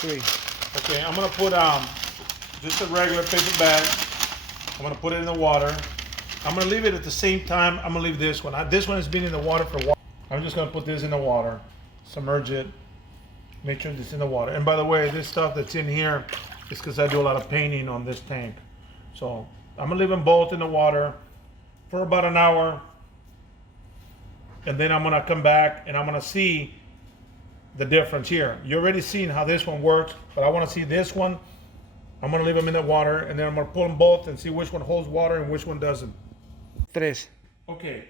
3. Okay, I'm gonna put just a regular paper bag. I'm gonna put it in the water. I'm gonna leave it at the same time. I'm gonna leave this one. This one has been in the water for a while. I'm just gonna put this in the water, submerge it, make sure it's in the water. And by the way, this stuff that's in here is because I do a lot of painting on this tank. So I'm gonna leave them both in the water for about an hour. And then I'm gonna come back and I'm gonna see the difference here. You're already seen how this one works, but I wanna see this one. I'm gonna leave them in the water and then I'm gonna pull them both and see which one holds water and which one doesn't. 3. Okay,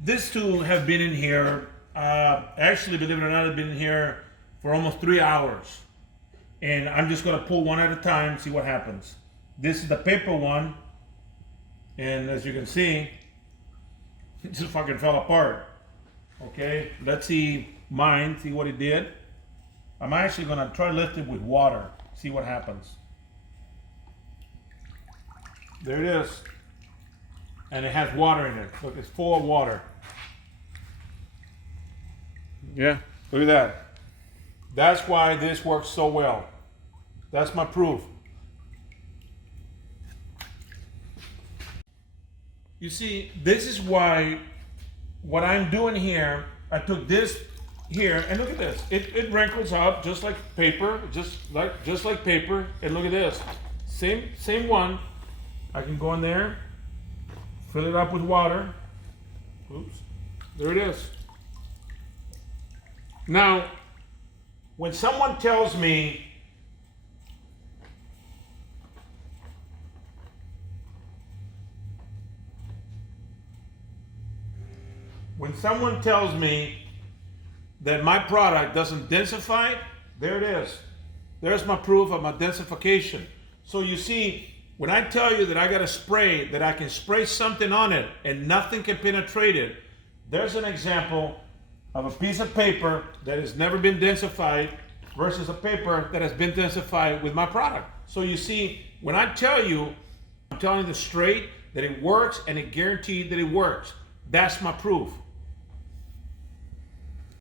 this tool has been in here, actually, believe it or not, it's been in here for almost 3 hours. And I'm just gonna pull one at a time, see what happens. This is the paper one, and as you can see, it just fucking fell apart. Okay, let's see mine, see what it did. I'm actually gonna try to lift it with water, see what happens. There it is. And it has water in it. Look, it's full of water. Yeah. Look at that. That's why this works so well. That's my proof. You see, this is why what I'm doing here, I took this here and look at this. It wrinkles up just like paper, just like paper. And look at this. Same one. I can go in there, fill it up with water. Oops. There it is. Now, when someone tells me that my product doesn't densify, there it is. There's my proof of my densification. So you see, when I tell you that I got a spray, that I can spray something on it and nothing can penetrate it, there's an example of a piece of paper that has never been densified versus a paper that has been densified with my product. So you see, when I tell you, I'm telling you straight that it works and it guaranteed that it works. That's my proof.